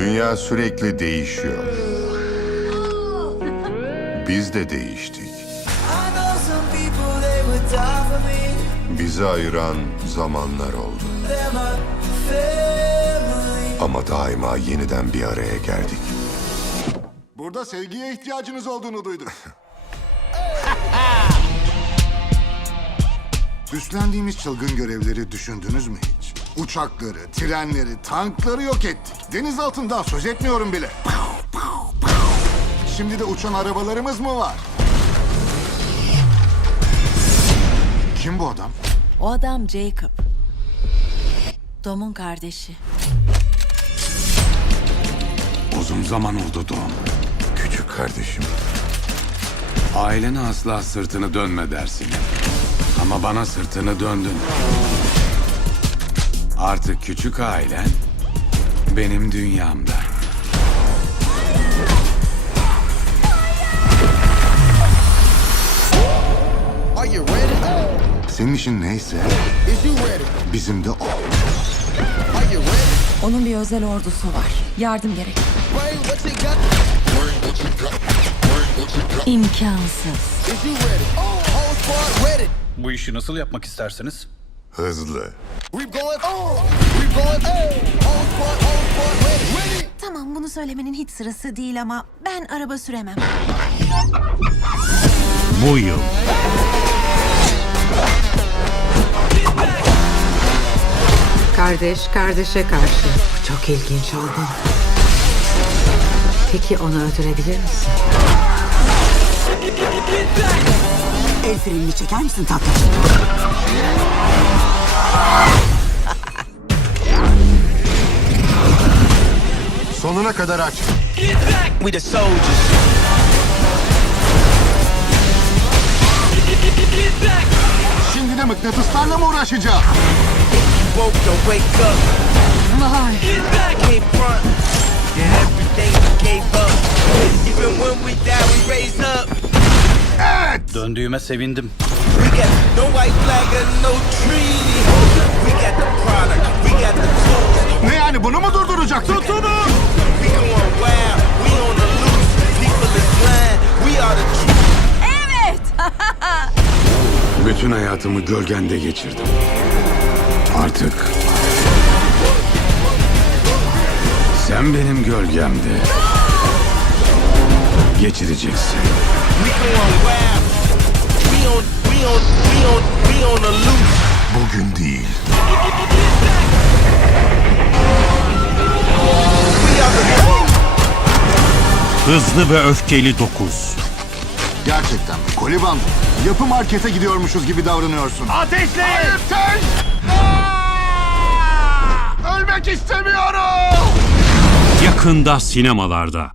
Dünya sürekli değişiyor. Biz de değiştik. Bizi ayıran zamanlar oldu. Ama daima yeniden bir araya geldik. Burada sevgiye ihtiyacınız olduğunu duyduk. Üstlendiğimiz çılgın görevleri düşündünüz mü hiç? Uçakları, trenleri, tankları yok ettik. Deniz altından söz etmiyorum bile. Şimdi de uçan arabalarımız mı var? Kim bu adam? O adam Jacob. Dom'un kardeşi. Uzun zaman oldu Dom. Küçük kardeşim. Ailene asla sırtını dönme dersin. Ama bana sırtını döndün. Artık küçük ailen benim dünyamda. Senin işin neyse bizim de o. Onun bir özel ordusu var. Yardım gerek. İmkansız. Bu işi nasıl yapmak istersiniz? Hızlı. Squad ready. Ready. Tamam bunu söylemenin hiç sırası değil ama ben araba süremem. Bu yıl Kardeş kardeşe karşı. Bu çok ilginç oldu. Peki onu öldürebilir misin? El frenini çeker misin tatlım? Sonuna kadar aç. We the soldiers. Şimdi de mıknatıslarla mı uğraşacağım? Woke to wake up. Get back. The loose. People is blind. We are the truth. Bütün hayatımı gölgende geçirdim. Artık sen benim gölgemde geçireceksin. On, we on, we on, we on the loose. Bugün değil. Hızlı ve Öfkeli 9. Gerçekten mi? Koliban. Yapı markete gidiyormuşuz gibi davranıyorsun. Ateşleyin! Ateş! Aa! Ölmek istemiyorum! Yakında sinemalarda.